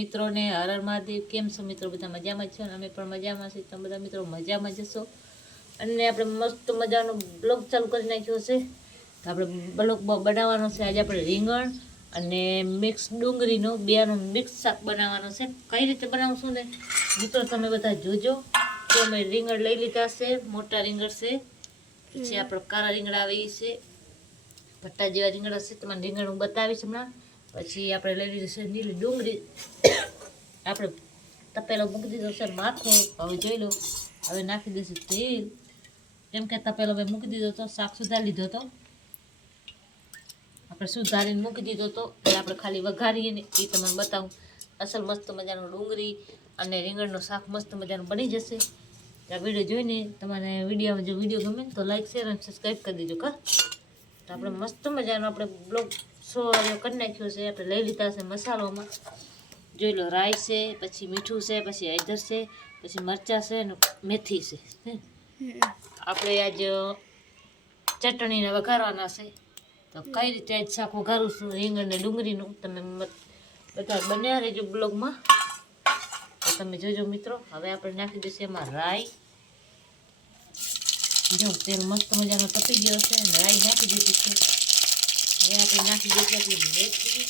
મિત્રોને ને હર મહાદેવ કેમ છો મિત્રો? બધા મજામાં છો? અમે પણ મજામાં છીએ. તમે બધા મિત્રો મજામાં જશો અને આપણે મસ્ત મજાનો બ્લોગ ચાલુ કરી નાખ્યો છે. તો આપણે બ્લોગ બનાવવાનો છે. આજે આપણે રીંગણ અને મિક્સ ડુંગળીનો બેનો મિક્સ શાક બનાવવાનો છે. કઈ રીતે બનાવશું ને? મિત્રો તમે બધા જોજો. તો અમે રીંગણ લઈ લીધા છે. મોટા રીંગણ છે. પછી આપણે કાળા રીંગણ આવે છે. ભટ્ટા જેવા રીંગણ છે તમારે રીંગણ હું બતાવીશ હમણાં. પછી આપણે લઈ લીધું છે નીલી ડુંગળી. આપણે તપેલો મૂકી દીધો છે માખો હવે જોઈ લો, હવે નાખી દઈશું તેલ. કેમ કે તપેલો મેં મૂકી દીધો તો શાક સુધારી લીધો હતો આપણે સુધારીને મૂકી દીધો હતો એટલે આપણે ખાલી વઘારીએ ને એ તમને બતાવું. અસલ મસ્ત મજાનું ડુંગળી અને રીંગણનું શાક મસ્ત મજાનું બની જશે. આ વીડિયો જોઈને તમારે વિડીયોમાં જો વીડિયો ગમે તો લાઈક શેર અને સબસ્ક્રાઈબ કરી દેજો, કા? આપણે મસ્ત મજાનો આપણે બ્લોગ શો કરી નાખ્યો છે. આપણે લઈ લીધા છે મસાલોમાં જોઈ લો રાઈ છે, પછી મીઠું છે, પછી હળદર છે, પછી મરચાં છે અને મેથી છે. આપણે આજ ચટણીને વઘારવાના છે. તો કઈ રીતે આજ શાક વઘારું છું રીંગણ ને ડુંગળીનું. તમે બધા બન્યા રહેજો બ્લોગમાં. તમે જોજો મિત્રો. હવે આપણે નાખી દઈશું એમાં રાઈ. જો તેલ મસ્ત મજાનો તપી ગયો છે અને રાઈ નાખી દીધી છે. હવે આપણે નાખી દઈશું આપણી મેથી.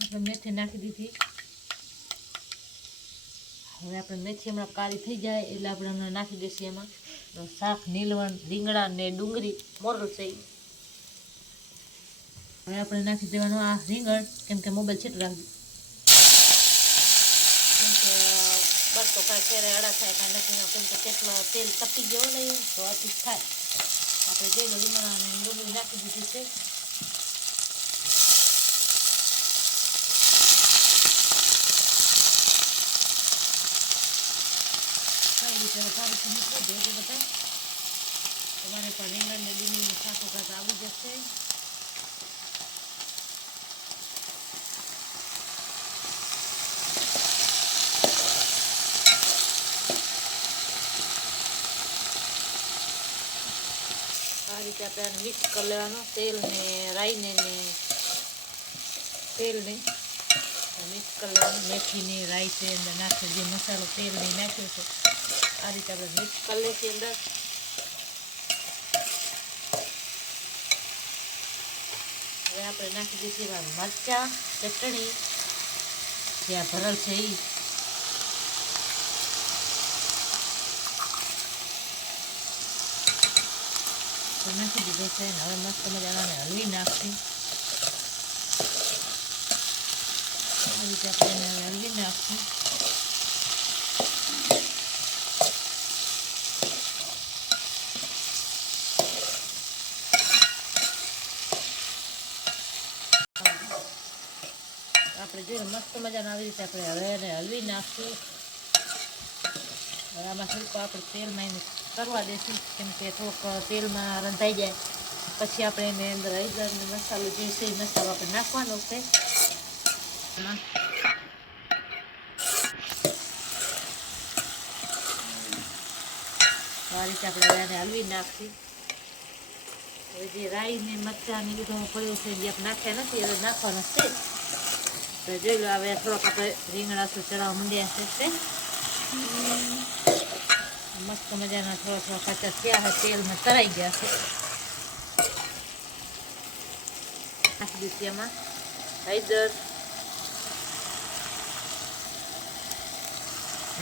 આપણે મેથી નાખી દીધી. હવે આપણે મેથી હમણાં કાળી થઈ જાય એટલે આપણે હમણાં નાખી દઈશું એમાં. શાક નીલવણ, રીંગણા ને ડુંગળી, મોરલ છે હવે આપણે નાખી દેવાનું આ રીંગણ, કેમ કે મોબાઈલ છેટ રાખજો. કેમ કે બરતો કાંઈ ક્યારે અડા થાય, કાંઈ નથી ના કેમ કે તેટલો તેલ તપી ગયો નહીં તો અતિ થાય. આપણે જોઈ લો રીંગણા અને ડુંગળી નાખી દીધી છે. કઈ રીતે વઘારું છું મિત્રો જોજો બધા તમારે પણ રીંગણ ને ડુંગળીનું શાક વઘારતા આવડી જશે આ રીતે આપણે મિક્સ કરી લેવાનો. તેલ ને રાઈને ને તેલને મિક્સ કરી લેવાનું. મેથીને રાઈ છે અંદર નાખે જે મસાલો તેલ ને નાખ્યો છે, આ રીતે આપણે મિક્સ કરી લઈશું અંદર. હવે આપણે નાખી દઈશું એમાં મરચાં, ચટણી. જ્યાં ભરલ છે એ તો નાખી દીધો છે? હવે મસ્ત મજાના હલવી નાખશું. આ રીતે આપણે એને હલવી નાખશું. આપણે જોઈએ મસ્ત મજાના આવી રીતે આપણે હવે એને હલવી નાખશું. હવે આમાં થોડુંક આપણે તેલમાં એને કરવા દેશું, કેમ કે થોડુંક તેલમાં રંધાઈ જાય. પછી આપણે એને અંદર હળદર મસાલો જે છે એ મસાલો આપણે નાખવાનો છે. આ રીતે આપણે એને હલવી હવે જે રાઈ ને મરચાં ને બધું પડ્યું છે જે આપણે નાખ્યા નથી, હવે નાખવાનું છે. તો જોઈ લો, હવે થોડોક આપણે રીંગણા શું ચડાવવા માંડ્યા છે. મસ્ત મજાના થોડા થોડા કાચા થયા હોય તેલમાં તરાઈ ગયા છે.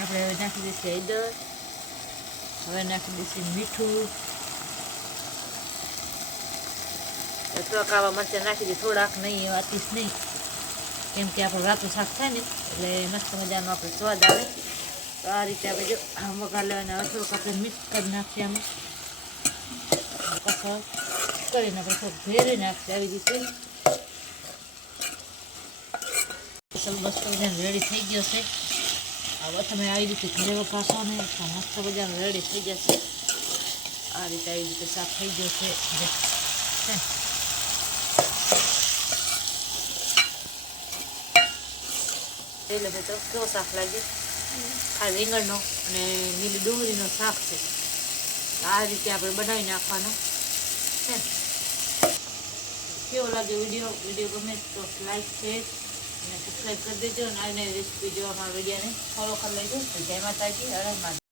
આપણે હવે નાખી દઈશું હૈદર હવે નાખી દઈશું મીઠું. થોડાક આવા નાખી દઈએ. થોડાક નહીં, એવા અતિશ નહીં. કેમ કે આપણું રાતું શાક થાય ને, એટલે મસ્ત મજાનો આપણે સ્વાદ આવે. તો આ રીતે આપણે જો વઘાર લેવાના આવે થોડુંક આપણે મિક્સ કરી નાખીએ આમ. કસર કરીને આપણે થોડુંક ભેરી નાખીએ આવી રીતે. મસ્ત મજાનો રેડી થઈ ગયો છે. હવે તમે આવી રીતે ઘરે વઘારશો ને મસ્ત મજાનો રેડી થઈ જશે. આ રીતે આવી રીતે સાફ થઈ ગયો છે. એટલે તો કેવો સાફ લાગે આ રીંગણનો અને લીલી ડુંગળીનો શાક છે. આ રીતે આપણે બનાવી નાખવાનો. છે કેવો લાગે વીડિયો? વીડિયો ગમે તો લાઈક, શેર અને સબસ્ક્રાઈબ કરી દેજો અને આને રેસીપી જોવા મારા વિડીયાને ફોલો કરી લેજો. જય માતાજી માતા